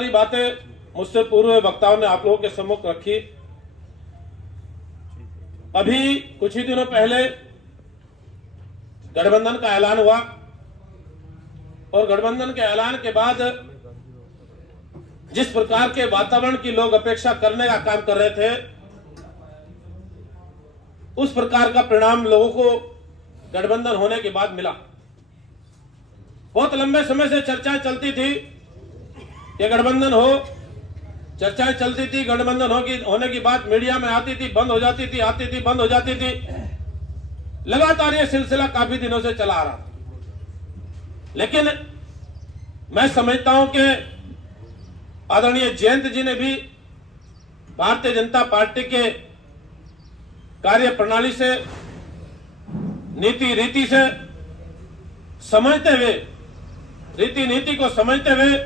सारी बातें मुझसे पूर्व वक्ताओं ने आप लोगों के सम्मुख रखी। अभी कुछ ही दिनों पहले गठबंधन का ऐलान हुआ और गठबंधन के ऐलान के बाद जिस प्रकार के वातावरण की लोग अपेक्षा करने का काम कर रहे थे, उस प्रकार का परिणाम लोगों को गठबंधन होने के बाद मिला। बहुत लंबे समय से चर्चाएं चलती थी कि गठबंधन हो, चर्चाएं चलती थी, गठबंधन होने की बात मीडिया में आती थी, बंद हो जाती थी, आती थी, बंद हो जाती थी। लगातार ये सिलसिला काफी दिनों से चला आ रहा। लेकिन मैं समझता हूं कि आदरणीय जयंत जी ने भी भारतीय जनता पार्टी के कार्य प्रणाली से, नीति रीति से समझते हुए, रीति नीति को समझते हुए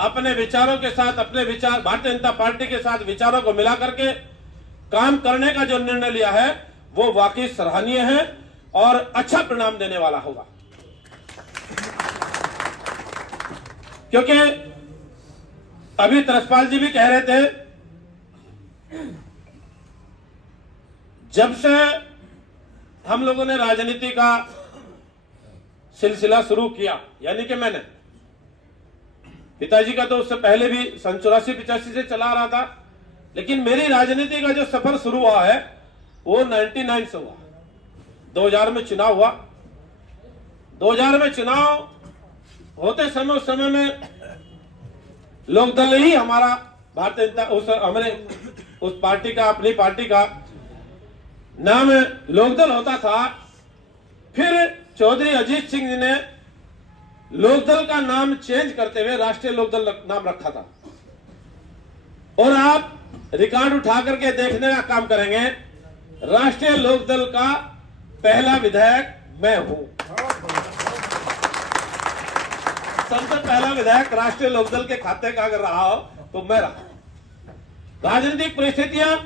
अपने विचारों के साथ, अपने विचार भारतीय जनता पार्टी के साथ विचारों को मिला करके काम करने का जो निर्णय लिया है वो वाकई सराहनीय है और अच्छा परिणाम देने वाला होगा। क्योंकि अभी तरसपाल जी भी कह रहे थे, जब से हम लोगों ने राजनीति का सिलसिला शुरू किया, यानी कि मैंने, पिताजी का तो उससे पहले भी 84-85 से चला रहा था, लेकिन मेरी राजनीति का जो सफर शुरू हुआ है वो 99 से हुआ। 2000 में चुनाव हुआ। 2000 में चुनाव होते समय, उस समय में लोकदल ही हमारा भारतीय जनता, हमारे उस पार्टी का, अपनी पार्टी का नाम लोकदल होता था। फिर चौधरी अजीत सिंह जी ने लोकदल का नाम चेंज करते हुए राष्ट्रीय लोकदल नाम रखा था। और आप रिकॉर्ड उठा करके देखने का काम करेंगे, राष्ट्रीय लोकदल का पहला विधायक मैं हूं। सबसे पहला विधायक राष्ट्रीय लोकदल के खाते का अगर रहा हो तो मैं रहा। राजनीतिक परिस्थितियां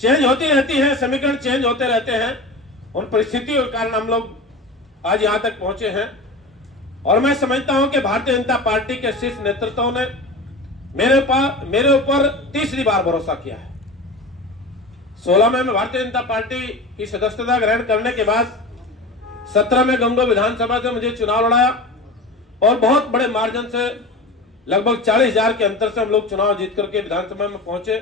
चेंज होती रहती हैं, समीकरण चेंज होते रहते हैं। उन परिस्थितियों के कारण हम लोग आज यहां तक पहुंचे हैं। और मैं समझता हूं कि भारतीय जनता पार्टी के शीर्ष नेतृत्व ने मेरे ऊपर तीसरी बार भरोसा किया है। 16 में मैं भारतीय जनता पार्टी की सदस्यता ग्रहण करने के बाद 17 में गंगोह विधानसभा से मुझे चुनाव लड़ाया और बहुत बड़े मार्जिन से, लगभग 40,000 के अंतर से हम लोग चुनाव जीत करके विधानसभा में पहुंचे।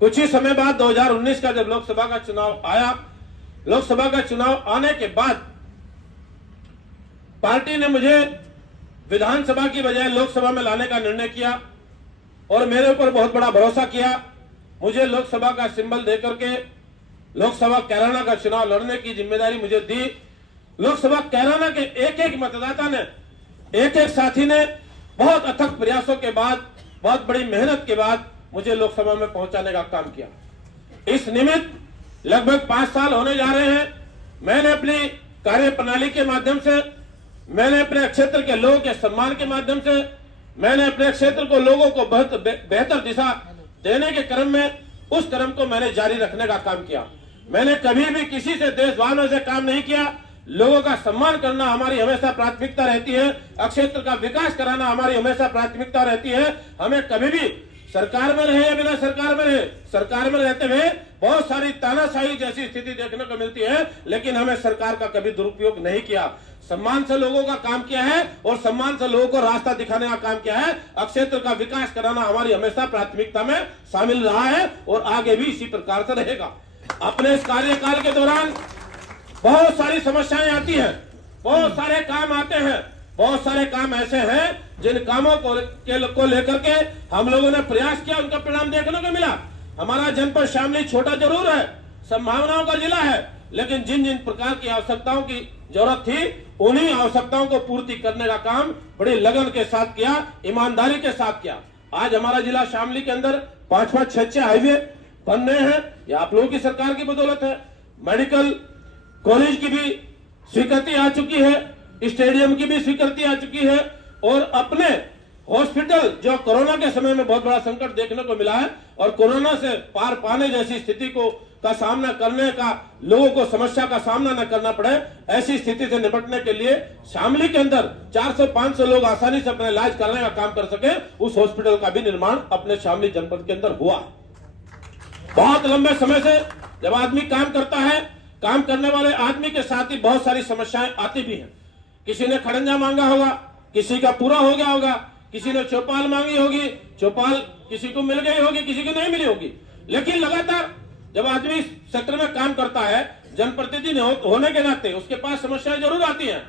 कुछ ही समय बाद 2019 का जब लोकसभा का चुनाव आया, लोकसभा का चुनाव आने के बाद पार्टी ने मुझे विधानसभा की बजाय लोकसभा में लाने का निर्णय किया और मेरे ऊपर बहुत बड़ा भरोसा किया। मुझे लोकसभा का सिंबल देकर के लोकसभा कैराना का चुनाव लड़ने की जिम्मेदारी मुझे दी। लोकसभा कैराना के एक एक मतदाता ने, एक एक साथी ने बहुत अथक प्रयासों के बाद, बहुत बड़ी मेहनत के बाद मुझे लोकसभा में पहुंचाने का काम किया। इस निमित्त लगभग 5 साल होने जा रहे हैं। मैंने अपनी कार्य प्रणाली के माध्यम से, मैंने अपने क्षेत्र के लोगों के सम्मान के माध्यम से, मैंने अपने क्षेत्र को, लोगों को बेहतर दिशा देने के क्रम में उस क्रम को मैंने जारी रखने का काम किया। मैंने कभी भी किसी से द्वेष भावना से काम नहीं किया। लोगों का सम्मान करना हमारी हमेशा प्राथमिकता रहती है। क्षेत्र का विकास कराना हमारी हमेशा प्राथमिकता रहती है। हमें कभी भी सरकार में रहे या बिना सरकार में रहे, सरकार में रहते हुए बहुत सारी तानाशाही जैसी स्थिति देखने को मिलती है, लेकिन हमें सरकार का कभी दुरुपयोग नहीं किया। सम्मान से लोगों का काम किया है और सम्मान से लोगों को रास्ता दिखाने का काम किया है। क्षेत्र का विकास कराना हमारी हमेशा प्राथमिकता में शामिल रहा है और आगे भी इसी प्रकार से रहेगा। अपने इस कार्यकाल के दौरान बहुत सारी समस्याएं आती हैं, बहुत सारे काम आते हैं, बहुत सारे काम ऐसे हैं जिन कामों को लेकर के हम लोगों ने प्रयास किया, उनका परिणाम देखने को मिला। हमारा जनपद शामली छोटा जरूर है, संभावनाओं का जिला है, लेकिन जिन जिन प्रकार की आवश्यकताओं की जरूरत थी, उन्हीं आवश्यकताओं को पूर्ति करने का काम बड़ी लगन के साथ किया, ईमानदारी के साथ किया। आज हमारा जिला शामली के अंदर 5-5, 6-6 हाईवे बन रहे हैं। ये आप लोगों की सरकार की बदौलत है। मेडिकल कॉलेज की भी स्वीकृति आ चुकी है, स्टेडियम की भी स्वीकृति आ चुकी है और अपने हॉस्पिटल जो कोरोना के समय में बहुत बड़ा संकट देखने को मिला है और कोरोना से पार पाने जैसी स्थिति का सामना करने का, लोगों को समस्या का सामना न करना पड़े, ऐसी स्थिति से निपटने के लिए शामली के अंदर 400-500 लोग आसानी से अपना इलाज करने का काम कर सके, उस हॉस्पिटल का भी निर्माण अपने शामली जनपद के अंदर हुआ। बहुत लंबे समय से जब आदमी काम करता है, काम करने वाले आदमी के साथ ही बहुत सारी समस्याएं आती भी हैं। किसी ने खड़ंजा मांगा होगा, किसी का पूरा हो गया होगा, किसी ने चौपाल मांगी होगी, चौपाल किसी को मिल गई होगी, किसी को नहीं मिली होगी। लेकिन लगातार जब आदमी सेक्टर में काम करता है, जनप्रतिनिधि होने के नाते उसके पास समस्याएं जरूर आती हैं,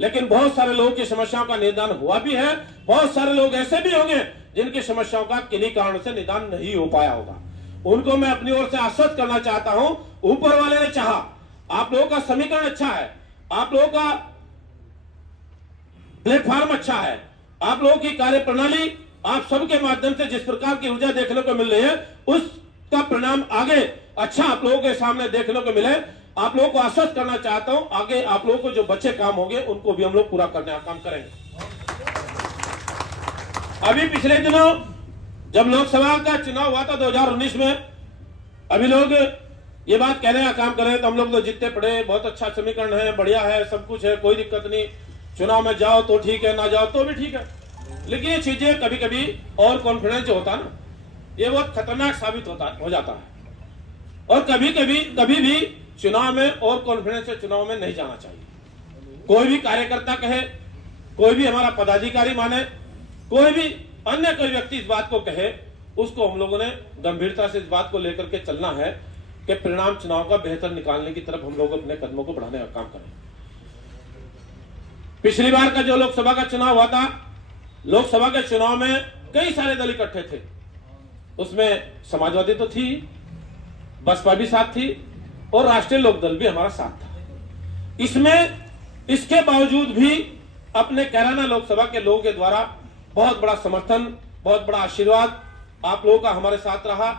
लेकिन बहुत सारे लोगों की समस्याओं का निदान हुआ भी है। बहुत सारे लोग ऐसे भी होंगे जिनकी समस्याओं का किन्हीं कारण से निदान नहीं हो पाया होगा। उनको मैं अपनी ओर से आश्वस्त करना चाहता हूं, ऊपर वाले ने चाहा, आप लोगों का समीकरण अच्छा है, आप लोगों का प्लेटफॉर्म अच्छा है, आप लोगों की कार्य प्रणाली, आप सबके माध्यम से जिस प्रकार की ऊर्जा देखने को मिल रही है, उसका परिणाम आगे अच्छा आप लोगों के सामने देखने को मिले। आप लोगों को आश्वस्त करना चाहता हूं, आगे आप लोगों को जो बचे काम होंगे उनको भी हम लोग पूरा करने का काम करेंगे। अभी पिछले दिनों जब लोकसभा का चुनाव हुआ था 2019 में, अभी लोग ये बात कहने का काम कर रहे हैं तो हम लोग तो जीतते पड़े, बहुत अच्छा समीकरण है, बढ़िया है, सब कुछ है, कोई दिक्कत नहीं, चुनाव में जाओ तो ठीक है, ना जाओ तो भी ठीक है। लेकिन ये चीजें कभी कभी और कॉन्फिडेंस जो होता है ना, ये बहुत खतरनाक साबित हो जाता है। और कभी भी चुनाव में और कॉन्फिडेंस से चुनाव में नहीं जाना चाहिए। कोई भी कार्यकर्ता कहे, कोई भी हमारा पदाधिकारी माने, कोई भी अन्य कोई व्यक्ति इस बात को कहे, उसको हम लोगों ने गंभीरता से इस बात को लेकर के चलना है कि परिणाम चुनाव का बेहतर निकालने की तरफ हम लोग अपने कदमों को बढ़ाने का काम करें। पिछली बार का जो लोकसभा का चुनाव हुआ था, लोकसभा के चुनाव में कई सारे दल इकट्ठे थे। उसमें समाजवादी तो थी, बसपा भी साथ थी और राष्ट्रीय लोकदल भी हमारा साथ था। इसके बावजूद भी अपने कैराना लोकसभा के लोगों के द्वारा बहुत बड़ा समर्थन, बहुत बड़ा आशीर्वाद आप लोगों का हमारे साथ रहा।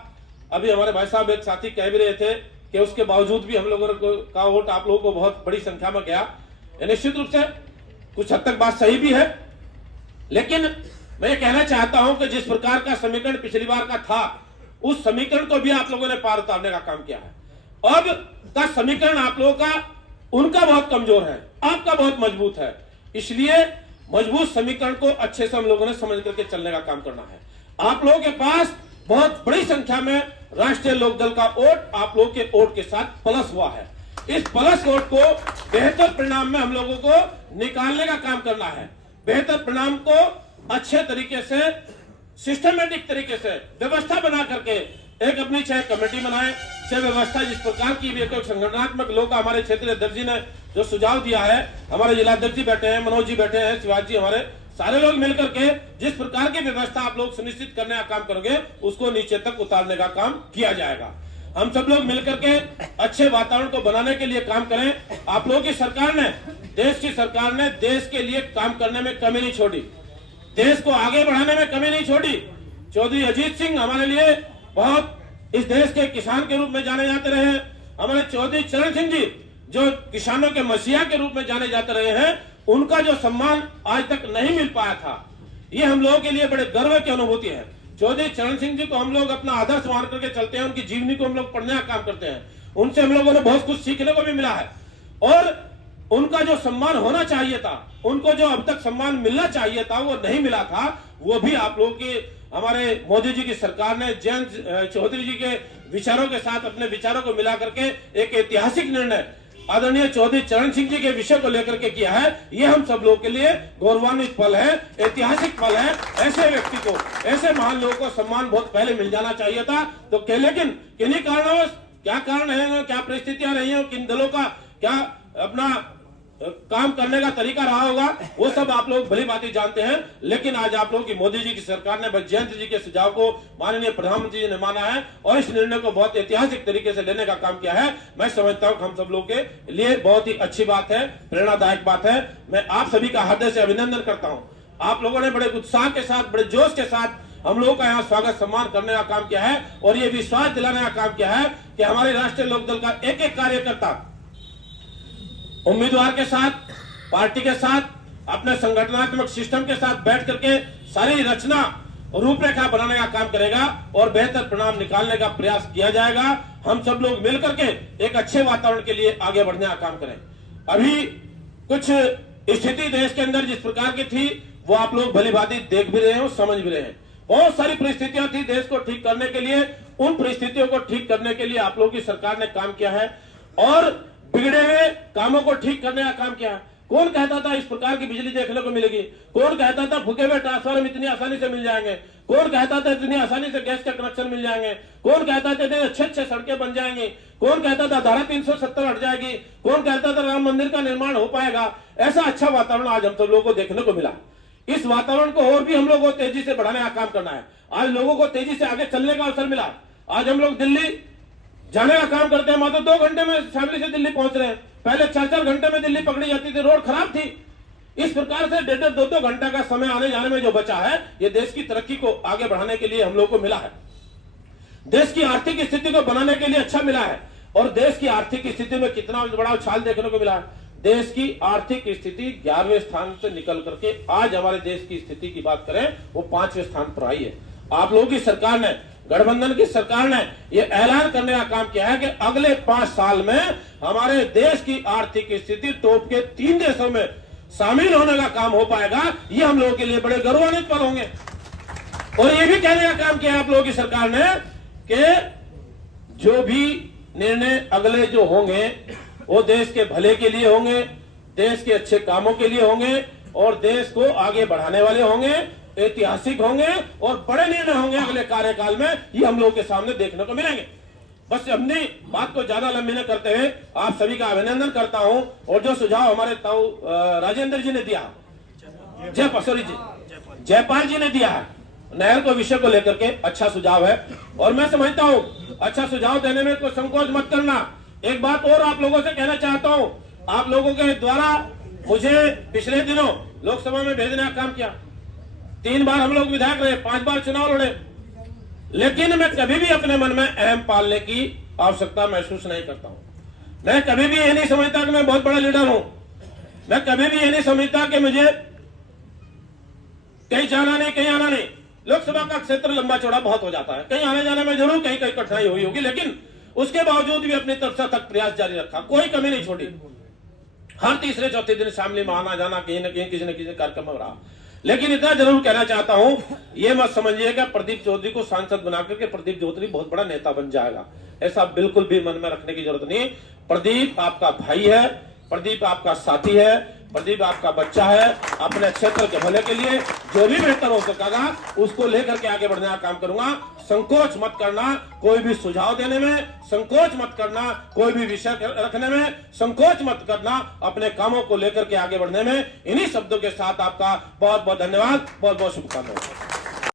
अभी हमारे भाई साहब एक साथी कह भी रहे थे कि उसके बावजूद भी हम लोगों का वोट आप लोगों को बहुत बड़ी संख्या में गया। निश्चित रूप से कुछ हद तक बात सही भी है, लेकिन मैं ये कहना चाहता हूं कि जिस प्रकार का समीकरण पिछली बार का था, उस समीकरण को भी आप लोगों ने पार उतारने का काम किया है। अब का समीकरण आप लोगों का, उनका बहुत कमजोर है, आपका बहुत मजबूत है। इसलिए मजबूत समीकरण को अच्छे से हम लोगों ने समझ करके चलने का काम करना है। आप लोगों के पास बहुत बड़ी संख्या में राष्ट्रीय लोकदल का वोट आप लोगों के वोट के साथ प्लस हुआ है। इस प्लस वोट को बेहतर परिणाम में हम लोगों को निकालने का काम करना है। बेहतर परिणाम को अच्छे तरीके से, सिस्टमेटिक तरीके से व्यवस्था बना करके एक अपनी चाहे कमेटी बनाए, चाहे व्यवस्था जिस प्रकार की भी, एक संगठनात्मक लोग हमारे क्षेत्रीय अध्यक्ष जी ने जो सुझाव दिया है, हमारे जिलाध्यक्ष जी बैठे हैं, मनोज जी बैठे हैं, शिवाजी जी, हमारे सारे लोग मिलकर के जिस प्रकार की व्यवस्था आप लोग सुनिश्चित करने का काम करोगे, उसको नीचे तक उतारने का काम किया जाएगा। हम सब लोग मिलकर के अच्छे वातावरण को बनाने के लिए काम करें। आप लोगों की सरकार ने, देश की सरकार ने देश के लिए काम करने में कमी नहीं छोड़ी, देश को आगे बढ़ाने में कमी नहीं छोड़ी। चौधरी अजीत सिंह हमारे लिए बहुत इस देश के किसान के रूप में जाने जाते रहे हैं। हमारे चौधरी चरण सिंह जी जो किसानों के मसीहा के रूप में जाने जाते रहे हैं, उनका जो सम्मान आज तक नहीं मिल पाया था, ये हम लोगों के लिए बड़े गर्व की अनुभूति है। चौधरी चरण सिंह जी को हम लोग अपना आदर्श मान करके चलते हैं, उनकी जीवनी को हम लोग पढ़ने का काम करते हैं, उनसे हम लोगों ने बहुत कुछ सीखने को भी मिला है। और उनका जो सम्मान होना चाहिए था, उनको जो अब तक सम्मान मिलना चाहिए था, वो नहीं मिला था। वो भी आप लोगों की, हमारे मोदी जी की सरकार ने जयंत चौधरी जी के विचारों के साथ अपने विचारों को मिला करके एक ऐतिहासिक निर्णय आदरणीय चौधरी चरण सिंह जी के विषय को लेकर के किया है। ये हम सब लोगों के लिए गौरवान्वित पल है, ऐतिहासिक पल है। ऐसे व्यक्ति को, ऐसे महान लोगों को सम्मान बहुत पहले मिल जाना चाहिए था। तो लेकिन किन्हीं कारणों, क्या कारण है, क्या परिस्थितियां रही हैं, किन दलों का क्या अपना काम करने का तरीका रहा होगा, वो सब आप लोग भली बात जानते हैं। लेकिन आज आप लोगों की मोदी जी की सरकार ने जयंत जी के सुझाव को माननीय प्रधानमंत्री जी ने माना है और इस निर्णय को बहुत ऐतिहासिक तरीके से लेने का काम किया है। मैं समझता हूं कि हम सब लोग के लिए बहुत ही अच्छी बात है, प्रेरणादायक बात है। मैं आप सभी का हृदय से अभिनंदन करता हूं। आप लोगों ने बड़े उत्साह के साथ, बड़े जोश के साथ हम लोगों का यहाँ स्वागत सम्मान करने का काम किया है और ये विश्वास दिलाने का काम किया है कि हमारे राष्ट्रीय लोकदल का एक एक कार्यकर्ता उम्मीदवार के साथ, पार्टी के साथ अपने संगठनात्मक सिस्टम के साथ बैठ करके सारी रचना रूपरेखा बनाने का काम करेगा और बेहतर परिणाम निकालने का प्रयास किया जाएगा। हम सब लोग मिलकर के एक अच्छे वातावरण के लिए आगे बढ़ने का काम करें। अभी कुछ स्थिति देश के अंदर जिस प्रकार की थी वो आप लोग भलीभांति देख भी रहे हैं और समझ भी रहे हैं। बहुत सारी परिस्थितियां थी देश को ठीक करने के लिए, उन परिस्थितियों को ठीक करने के लिए आप लोगों की सरकार ने काम किया है और बिगड़े हुए कामों को ठीक करने का काम किया है। कौन कहता था इस प्रकार की बिजली देखने को मिलेगी? कौन कहता था फूके हुए ट्रांसफार्मर इतनी आसानी से मिल जाएंगे? कौन कहता था इतनी आसानी से गैस का कनेक्शन मिल जाएंगे? कौन कहता था इतने अच्छे सड़कें बन जाएंगी? कौन कहता था धारा 370 हट जाएगी? कौन कहता था राम मंदिर का निर्माण हो पाएगा? ऐसा अच्छा वातावरण आज हम सब लोगों को देखने को मिला। इस वातावरण को और भी हम लोगों को तेजी से बढ़ाने का काम करना है। आज लोगों को तेजी से आगे चलने का अवसर मिला। आज हम लोग दिल्ली जाने का काम करते हैं, मात्र 2 घंटे में फैमिली से दिल्ली पहुंच रहे हैं। पहले 4-4 घंटे में दिल्ली पकड़ी जाती थी, रोड खराब थी। इस प्रकार से 1.5 2 घंटा का समय आने जाने में जो बचा है, ये देश की तरक्की को आगे बढ़ाने के लिए हम लोग को मिला है। देश की आर्थिक स्थिति को बनाने के लिए अच्छा मिला है। और देश की आर्थिक स्थिति में कितना बड़ा उछाल देखने को मिला है। देश की आर्थिक स्थिति 11वें स्थान से निकल करके आज हमारे देश की स्थिति की बात करें वो 5वें स्थान पर आई है। आप लोगों की सरकार ने, गठबंधन की सरकार ने यह ऐलान करने का काम किया है कि अगले 5 साल में हमारे देश की आर्थिक स्थिति टॉप के 3 देशों में शामिल होने का काम हो पाएगा। ये हम लोगों के लिए बड़े गौरवान्वित पल होंगे। और ये भी कहने का काम किया आप लोगों की सरकार ने कि जो भी निर्णय अगले जो होंगे वो देश के भले के लिए होंगे, देश के अच्छे कामों के लिए होंगे और देश को आगे बढ़ाने वाले होंगे, ऐतिहासिक होंगे और बड़े निर्णय होंगे अगले कार्यकाल में। ये हम लोगों के सामने देखने को मिलेंगे। बस हमने बात को ज्यादा लंबी न करते हुए आप सभी का अभिनंदन करता हूं। और जो सुझाव हमारे ताऊ राजेंद्र जी ने दिया, जयपाल जी ने दिया है, नहर को विषय को लेकर के अच्छा सुझाव है। और मैं समझता हूं अच्छा सुझाव देने में कोई संकोच मत करना। एक बात और आप लोगों से कहना चाहता हूं, आप लोगों के द्वारा मुझे पिछले दिनों लोकसभा में भेजने का काम किया। 3 बार हम लोग विधायक रहे, 5 बार चुनाव लड़े, लेकिन मैं कभी भी अपने मन में अहम पालने की आवश्यकता महसूस नहीं करता हूं। मैं कभी भी ये नहीं समझता कि मैं बहुत बड़ा लीडर हूं। मैं कभी भी ये नहीं समझता कि मुझे कहीं जाना नहीं, कहीं आना नहीं। लोकसभा का क्षेत्र लंबा चौड़ा बहुत हो जाता है, कहीं आने जाने में जरूर कहीं कहीं कठिनाई हुई होगी, लेकिन उसके बावजूद भी अपनी तरफ से तक प्रयास जारी रखा, कोई कमी नहीं छोड़ी। हर तीसरे चौथे दिन शामली में आना जाना कहीं न कहीं किसी न किसी कार्यक्रम में रहा। लेकिन इतना जरूर कहना चाहता हूं, ये मत समझिएगा प्रदीप चौधरी को सांसद बनाकर के प्रदीप चौधरी बहुत बड़ा नेता बन जाएगा। ऐसा बिल्कुल भी मन में रखने की जरूरत नहीं। प्रदीप आपका भाई है, प्रदीप आपका साथी है, प्रदीप आपका बच्चा है। अपने क्षेत्र के भले के लिए जो भी बेहतर हो सकेगा उसको लेकर के आगे बढ़ने का काम करूंगा। संकोच मत करना कोई भी सुझाव देने में, संकोच मत करना कोई भी विषय रखने में, संकोच मत करना अपने कामों को लेकर के आगे बढ़ने में। इन्हीं शब्दों के साथ आपका बहुत बहुत धन्यवाद, बहुत बहुत शुभकामनाएं।